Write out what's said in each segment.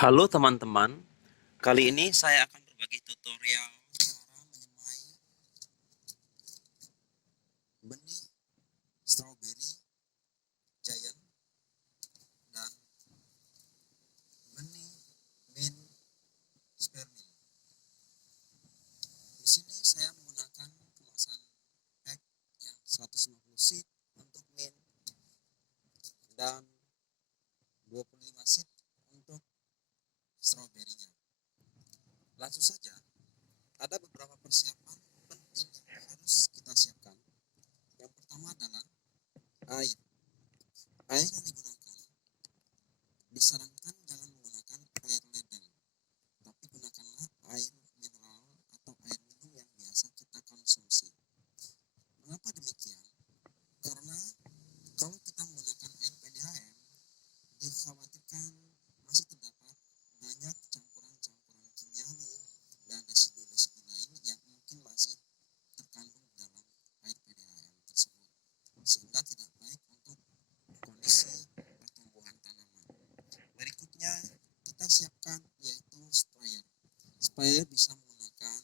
Halo teman-teman, kali ini saya akan berbagi tutorial cara menyemai benih strawberry giant dan benih mint spearmint. Di sini saya menggunakan kemasan pack yang 150 seed untuk mint dan 25 seed untuk stroberinya. Langsung saja, ada beberapa persiapan penting yang harus kita siapkan. Yang pertama adalah air. Air yang digunakan disarankan jangan menggunakan air ledeng, tapi gunakanlah air mineral atau air minum yang biasa kita konsumsi. Mengapa demikian? Karena kalau kita menggunakan air PDAM, dikhawatirkan masih terdapat banyak campuran-campuran kimiawi dan residu-residu lain yang mungkin masih terkandung dalam air PDAM tersebut, sehingga tidak baik untuk kondisi pertumbuhan tanaman. Berikutnya kita siapkan yaitu sprayer. Sprayer bisa menggunakan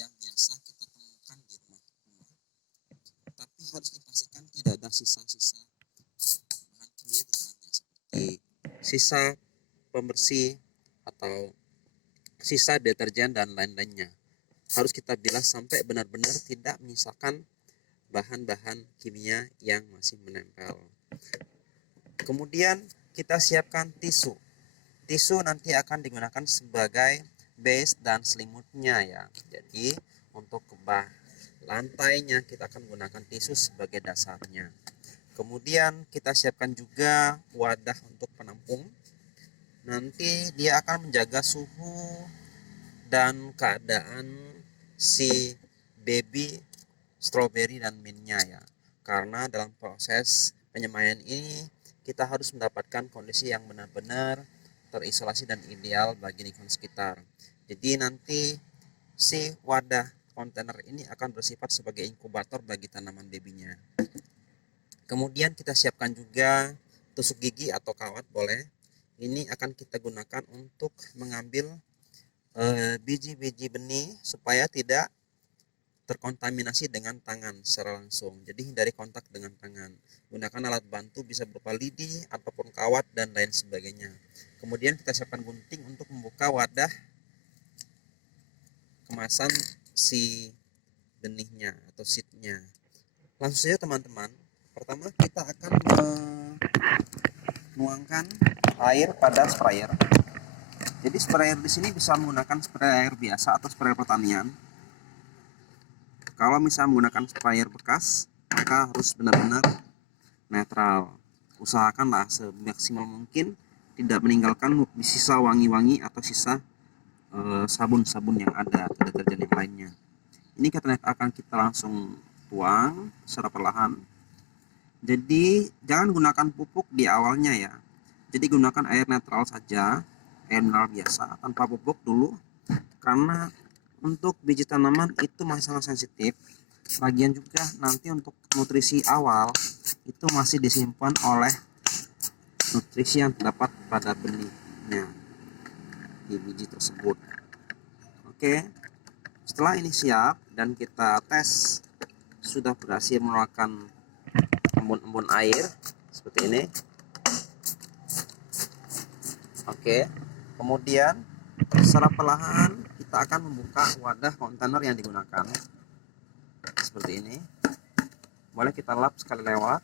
yang biasa kita temukan di rumah-rumah, tapi harus dipastikan tidak ada sisa-sisa bahan kimia di dalamnya seperti sisa pembersih atau sisa deterjen dan lain-lainnya. Harus kita bilas sampai benar-benar tidak menyisakan bahan-bahan kimia yang masih menempel. Kemudian kita siapkan tisu. Tisu nanti akan digunakan sebagai base dan selimutnya ya. Jadi untuk lantainya kita akan gunakan tisu sebagai dasarnya. Kemudian kita siapkan juga wadah untuk penampung. Nanti dia akan menjaga suhu dan keadaan si baby strawberry dan mintnya ya. Karena dalam proses penyemaian ini kita harus mendapatkan kondisi yang benar-benar terisolasi dan ideal bagi lingkungan sekitar. Jadi nanti si wadah kontainer ini akan bersifat sebagai inkubator bagi tanaman babynya. Kemudian kita siapkan juga tusuk gigi atau kawat boleh. Ini akan kita gunakan untuk mengambil biji-biji benih supaya tidak terkontaminasi dengan tangan secara langsung. Jadi hindari kontak dengan tangan. Gunakan alat bantu bisa berupa lidi ataupun kawat dan lain sebagainya. Kemudian kita siapkan gunting untuk membuka wadah kemasan si benihnya atau seednya. Langsung saja teman-teman. Pertama kita akan menuangkan air pada sprayer. Jadi sprayer di sini bisa menggunakan sprayer biasa atau sprayer pertanian. Kalau misalnya menggunakan sprayer bekas, maka harus benar-benar netral. Usahakanlah semaksimal mungkin tidak meninggalkan sisa wangi-wangi atau sisa sabun-sabun yang ada atau deterjen yang lainnya. Ini akan kita langsung tuang secara perlahan. Jadi jangan gunakan pupuk di awalnya ya. Jadi gunakan air netral saja, air mineral biasa tanpa pupuk dulu, karena untuk biji tanaman itu masih sangat sensitif. Lagian juga nanti untuk nutrisi awal itu masih disimpan oleh nutrisi yang terdapat pada benihnya di biji tersebut. Oke, setelah ini siap dan kita tes sudah berhasil mengeluarkan embun-embun air seperti ini. Oke, kemudian secara perlahan kita akan membuka wadah kontainer yang digunakan seperti ini. Boleh kita lap sekali lewat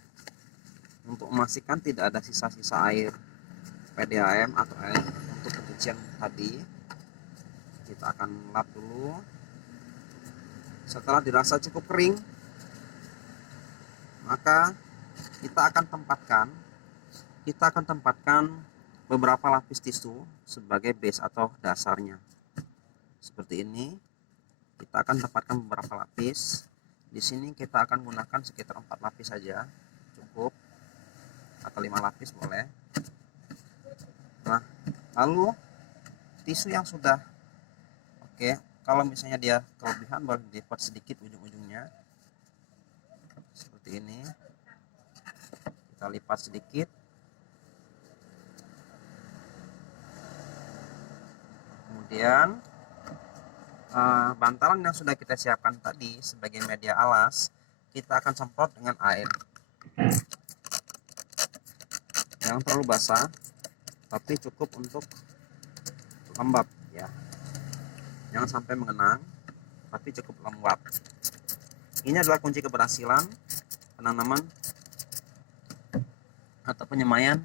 untuk memastikan tidak ada sisa-sisa air PDAM atau air untuk pencucian tadi. Kita akan lap dulu. Setelah dirasa cukup kering, maka kita akan tempatkan beberapa lapis tisu sebagai base atau dasarnya. Seperti ini. Kita akan tempatkan beberapa lapis. Di sini kita akan gunakan sekitar 4 lapis saja, cukup, atau 5 lapis boleh. Nah, lalu tisu yang sudah oke, kalau misalnya dia kelebihan boleh dilipat sedikit ujung-ujungnya seperti ini. Kita lipat sedikit. Kemudian bantalan yang sudah kita siapkan tadi sebagai media alas kita akan semprot dengan air. Jangan terlalu basah, tapi cukup untuk lembab ya. Jangan sampai mengenang, tapi cukup lembab. Ini adalah kunci keberhasilan penanaman atau penyemaian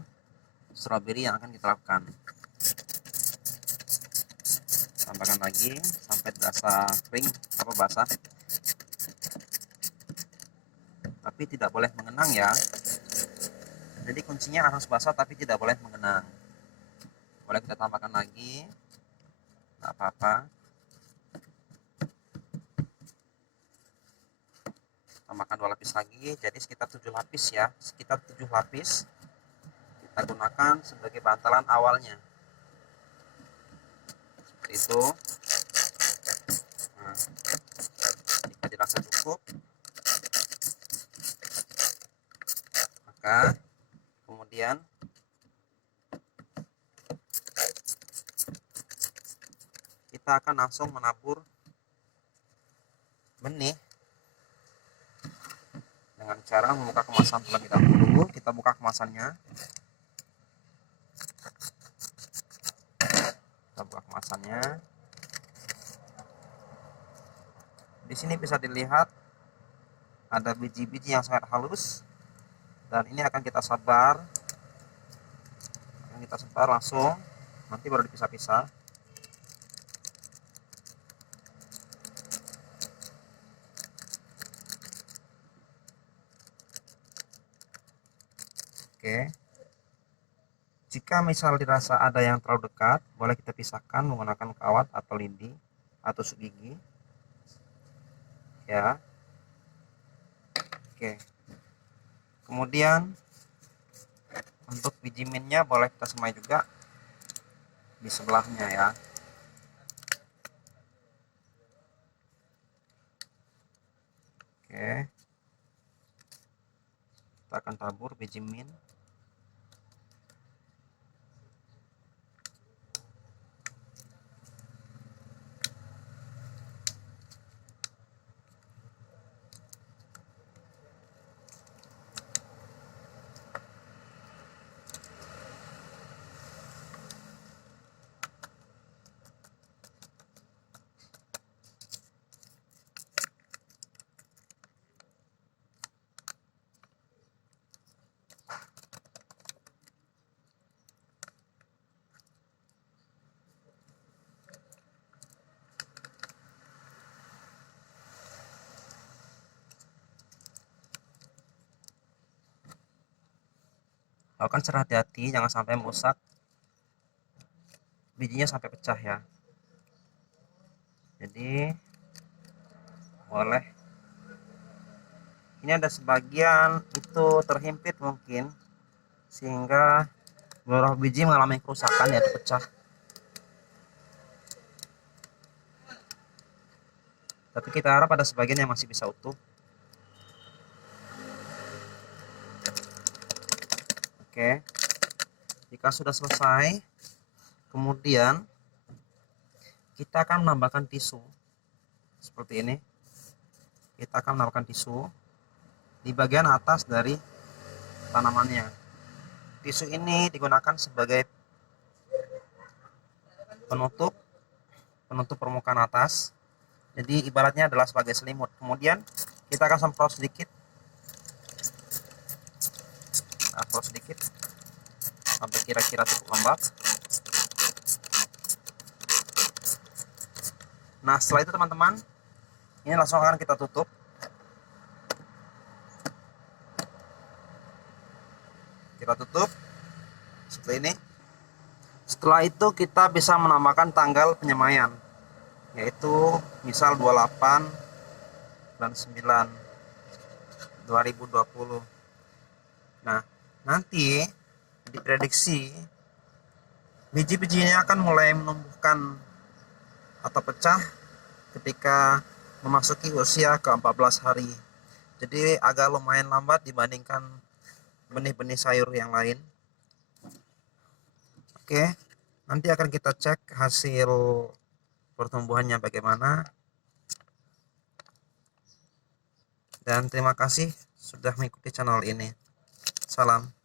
stroberi yang akan kita lakukan. Tambahkan lagi sampai terasa kering atau basah, tapi tidak boleh mengenang ya. Jadi kuncinya harus basah tapi tidak boleh mengenang. Boleh kita tambahkan lagi, nggak apa-apa. Tambahkan 2 lapis lagi, jadi sekitar 7 lapis ya, sekitar 7 lapis kita gunakan sebagai bantalan awalnya seperti itu. Nah, jika dirasa cukup, maka kemudian kita akan langsung menabur benih dengan cara membuka kemasan terlebih dahulu. Kita buka kemasannya. Kita buka kemasannya. Di sini bisa dilihat ada biji-biji yang sangat halus, dan ini akan kita sebar. Akan kita sebar langsung, nanti baru dipisah-pisah. Oke. Jika misal dirasa ada yang terlalu dekat, boleh kita pisahkan menggunakan kawat atau lidi atau tusuk gigi. Ya. Oke. Kemudian untuk biji minnya boleh kita semai juga di sebelahnya ya. Oke. Kita akan tabur biji min. Lakukan secara hati-hati, jangan sampai merusak bijinya sampai pecah ya. Jadi boleh, ini ada sebagian itu terhimpit mungkin sehingga beberapa biji mengalami kerusakan yaitu pecah. Tapi kita harap ada sebagian yang masih bisa utuh. Oke, jika sudah selesai, kemudian kita akan menambahkan tisu seperti ini. Kita akan menambahkan tisu di bagian atas dari tanamannya. Tisu ini digunakan sebagai penutup permukaan atas. Jadi ibaratnya adalah sebagai selimut. Kemudian kita akan semprot sedikit. Semprot sedikit sampai kira-kira cukup lembab. Nah, setelah itu teman-teman, ini langsung akan kita tutup. Kita tutup seperti ini. Setelah itu kita bisa menambahkan tanggal penyemaian, yaitu misal 28 dan 9 2020. Nah, nanti diprediksi biji-bijinya akan mulai menumbuhkan atau pecah ketika memasuki usia ke-14 hari. Jadi agak lumayan lambat dibandingkan benih-benih sayur yang lain. Oke, nanti akan kita cek hasil pertumbuhannya bagaimana. Dan terima kasih sudah mengikuti channel ini. Salam.